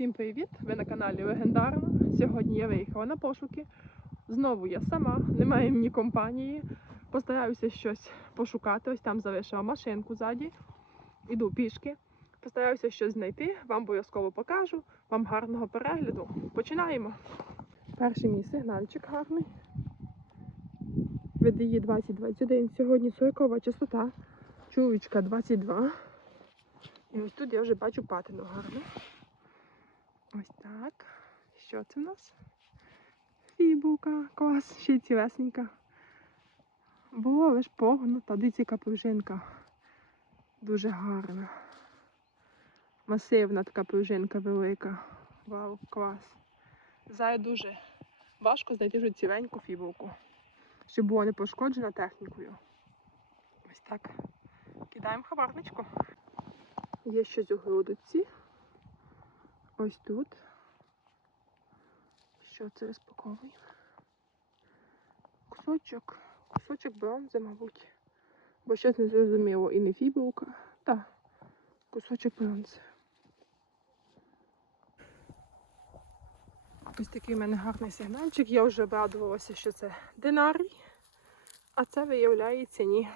Всім привіт! Ви на каналі Легендарна. Сьогодні я виїхала на пошуки. Знову я сама, немає мені компанії. Постараюся щось пошукати. Ось там залишила машинку ззаді. Іду пішки. Постараюся щось знайти, вам обов'язково покажу. Вам гарного перегляду. Починаємо. Перший мій сигнальчик гарний. VDI 2021. Сьогодні 40 частота. Чулочка 22. І ось тут я вже бачу патину гарну. Ось так. Що це в нас? Фібулка, клас, ще й цілесенька. Була лиш погнута, дивіться, яка пружинка. Дуже гарна. Масивна така пружинка велика. Вау, клас. Зая дуже важко знайти вже ціленьку фібулку, щоб була не пошкоджена технікою. Ось так. Кидаємо хабарничку. Є щось у грудочці. Ось тут. Що це розпаковуємо? Кусочок. Кусочок бронзи, мабуть. Бо щось не зрозуміло і не фібулка. Та, кусочок бронзи. Ось такий в мене гарний сигнальчик. Я вже обрадувалася, що це динарій. А це виявляється ні.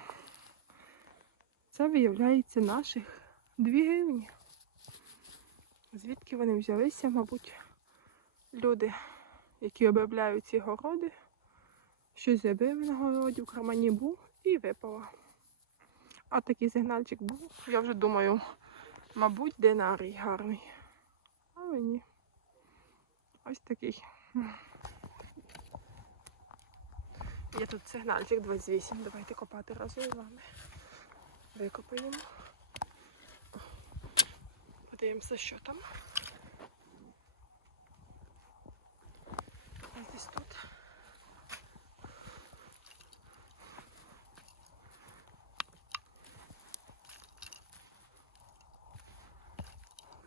Це виявляється наших 2 гривні. Звідки вони взялися, мабуть, люди, які обробляють ці городи, щось забив на городі, в кармані був і випало. А такий сигнальчик був. Я вже думаю, мабуть, динарій гарний. Але ні. Ось такий. Є тут сигнальчик 28. Давайте копати разом з вами. Викопаємо. Подивимося, що там. Десь тут.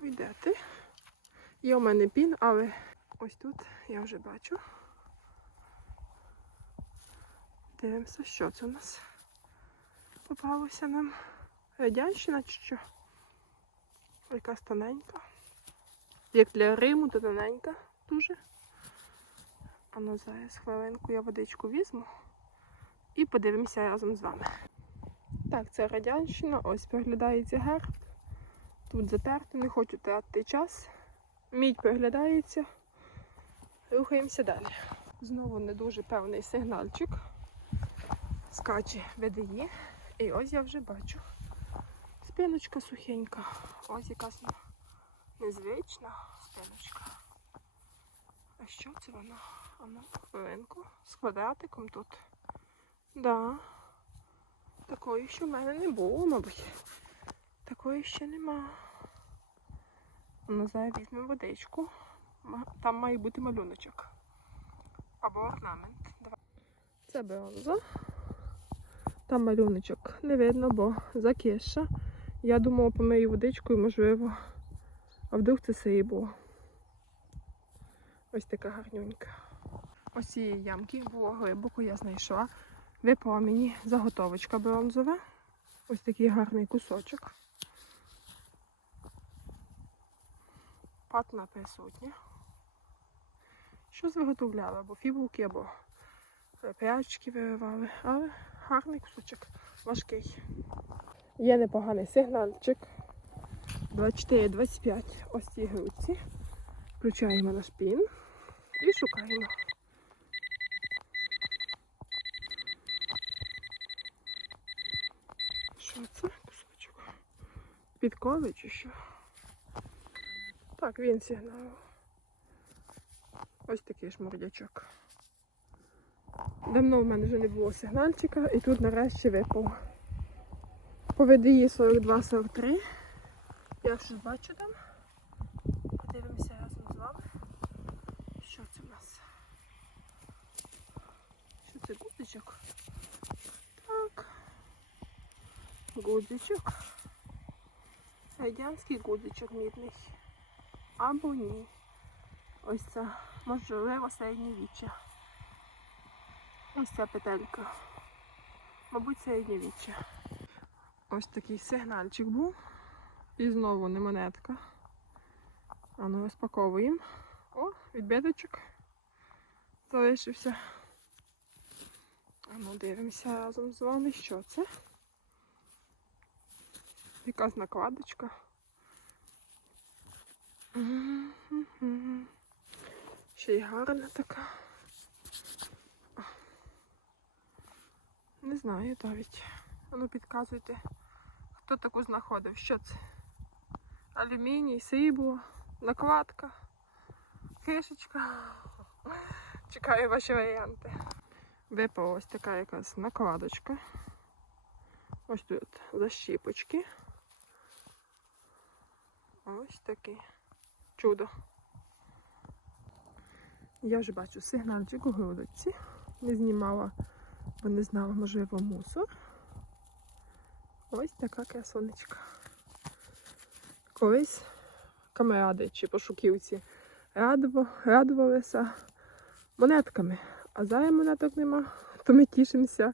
Йдете. Є у мене пін, але ось тут я вже бачу. Дивимося, що це у нас попалося нам. Радянщина чи що? Якась тоненька. Як для Риму, то тоненька дуже. А ну зараз хвилинку я водичку візьму і подивимося разом з вами. Так, це радянщина, ось переглядається герб. Тут затерто, не хочу тратити час. Мідь переглядається. Рухаємося далі. Знову не дуже певний сигнальчик. Скаче VDI. І ось я вже бачу. Спиночка сухенька. Ось якась незвична спиночка. А що це вона? А ну, хвилинку. З квадратиком тут. Да. Такої ще в мене не було, мабуть. Такої ще нема. Ну, зараз візьмемо водичку. Там має бути малюночок. Або орнамент. Давай. Це бронза. Там малюночок не видно, бо закиша. Я думала, помию водичкою, можливо. А вдруг це срібло. Ось така гарнюнька. Ось цієї ямки було глибоко, я знайшла. Випала мені заготовочка бронзова. Ось такий гарний кусочок. Патна присутня. Щось виготовляли, або фібулки, або прячки виривали, але гарний кусочок, важкий. Є непоганий сигнальчик. 24-25 ось ці грудці. Включаємо наш пін і шукаємо. Що це кусочок? Підкови чи що? Так, він сигнал. Ось такий шмурдячок. Давно в мене вже не було сигнальчика і тут нарешті випав. По VDI 42-43. Я щось бачу там. Подивимося разом з вами. Що це в нас? Що це гудзичок? Так. Гудзичок. Радянський гудзичок мідний. Або ні. Ось це можливо середньовіччя. Ось ця петелька. Мабуть, середньовіччя. Ось такий сигнальчик був. І знову не монетка. А ну розпаковуємо. О, відбиточок залишився. А ну дивимося разом з вами, що це. Якась накладочка. Ще й гарна така. Не знаю навіть. А ну підказуйте, хто таку знаходив. Що це? Алюміній, срібло, накладка, кишечка. Чекаю ваші варіанти. Випала ось така якась накладочка. Ось тут защіпочки. Ось таке чудо. Я вже бачу сигнальчик у грудочці. Не знімала, бо не знала, можливо, мусор. Ось така красонечка. Колись камеради чи пошуківці радувалися монетками. А зараз монеток нема, то ми тішимося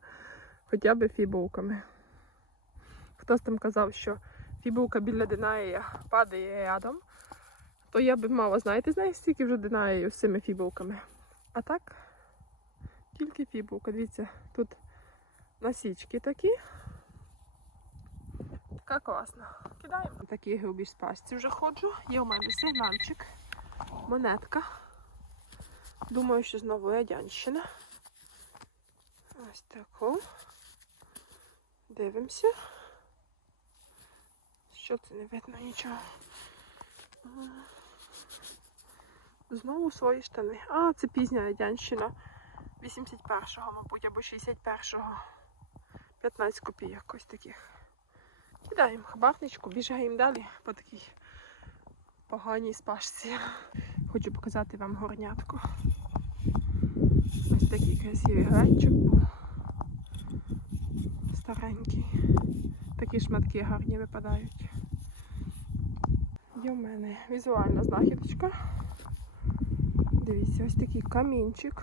хоча б фібулками. Хтось там казав, що фібулка біля Динаїя падає рядом, то я би мала, знаєте, знаєте, скільки вже Динаїю з цими фібулками. А так, тільки фібулка. Дивіться, тут насічки такі. Така класна. Кидаємо. Такі грубі спасці вже ходжу. Є у мене сигнальчик, монетка. Думаю, що знову радянщина. Ось таку. Дивимося. Що це не видно нічого. Знову свої штани. А, це пізня радянщина. 81-го, мабуть, або 61-го. 15 копійок ось таких. Кидаємо хабарничку, біжаємо далі по такій поганій спашці. Хочу показати вам горнятку. Ось такий красивий глечик був. Старенький. Такі шматки гарні випадають. Є в мене візуальна знахідочка. Дивіться, ось такий камінчик.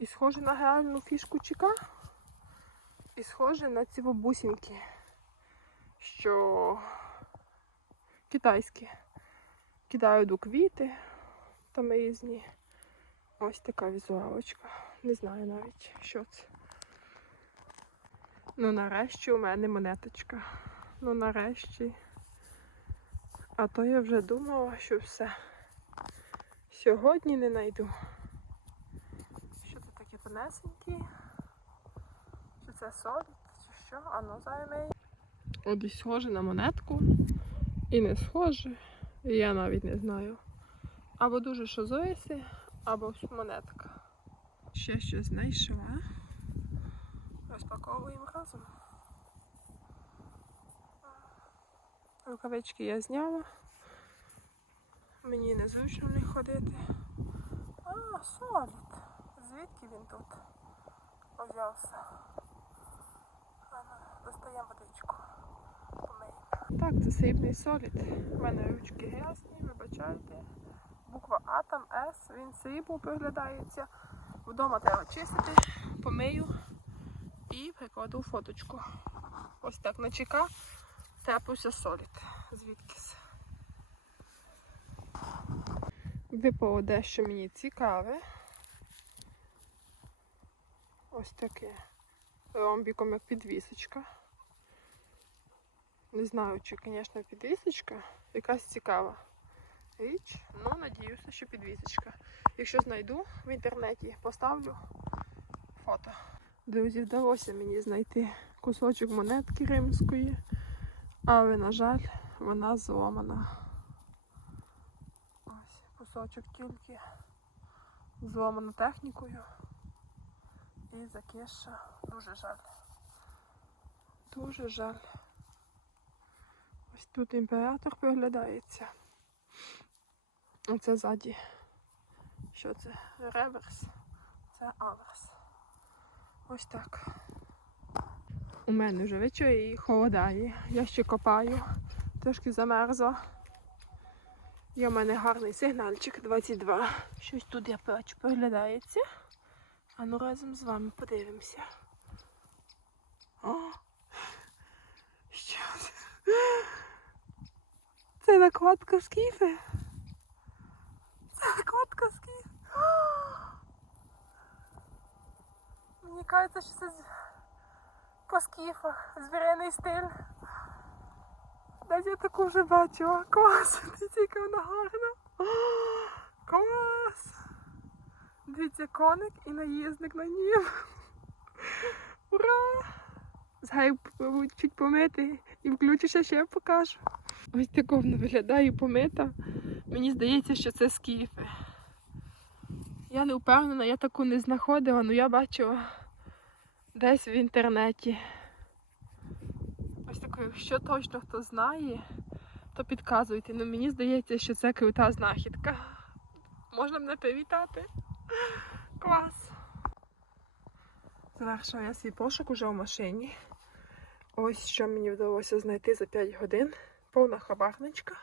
І схожий на реальну фішку чека. І схожий на ці бусинки, що китайські. Кидаю у квіти там різні. Ось така візуалочка. Не знаю навіть, що це. Ну, нарешті у мене монеточка. Ну, нарешті. А то я вже думала, що все. Сьогодні не знайду. Що це таке тонесенькі? Чи це соль, чи що? А ну займе. От і схоже на монетку. І не схоже. Я навіть не знаю. Або дуже шозоїси, або монетка. Ще щось знайшла. Розпаковуємо разом. Рукавички я зняла. Мені незручно не ходити. А, солід. Звідки він тут взявся? Достаємо водичку. Так, це срібний солід. У мене ручки грязні, вибачайте. Буква А там С, він срібло приглядається. Вдома треба чистити, помию і прикладу фоточку. Ось так на ЧК трапився солід. Звідкись. Випало дещо мені цікаве. Ось таке. Ромбіком як підвісочка. Не знаю, чи, звісно, підвісочка. Якась цікава річ. Ну, надіюся, що підвісочка. Якщо знайду в інтернеті, поставлю фото. Друзі, вдалося мені знайти кусочок монетки римської, але, на жаль, вона зломана. Ось кусочок тільки зломано технікою. І закиша. Дуже жаль. Дуже жаль. Ось тут імператор проглядається. Оце ззаді. Що це? Реверс. Це аверс. Ось так. У мене вже вечоріє, холодає. Я ще копаю, трошки замерзла. Є в мене гарний сигнальчик 22. Щось тут я бачу проглядається. А ну разом з вами подивимося. О! Що це? Це накладка скіфи. Це накладка скіфи. Мені кажеться, що це по скіфах, збірений стиль. Навіть я таку вже бачила. Клас! Дивіться, яка вона гарна. Клас! Дивіться, коник і наїзник на нім. Ура! Згай чуть помити і включуся ще покажу. Ось тако вона виглядає помита. Мені здається, що це скіфи. Я не впевнена, я таку не знаходила, але я бачила десь в інтернеті. Ось таку, якщо точно хто знає, то підказуйте. Ну мені здається, що це крута знахідка. Можна мене привітати? Клас! Завершила я свій пошук уже в машині. Ось що мені вдалося знайти за 5 годин. Повна хабарничка.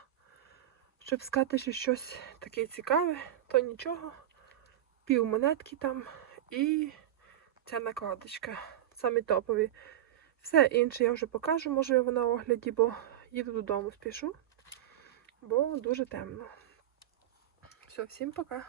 Щоб сказати, що щось таке цікаве, то нічого. Пів монетки там і ця накладочка. Самі топові. Все інше я вже покажу, можливо, на огляді, бо їду додому спішу, бо дуже темно. Все, всім пока.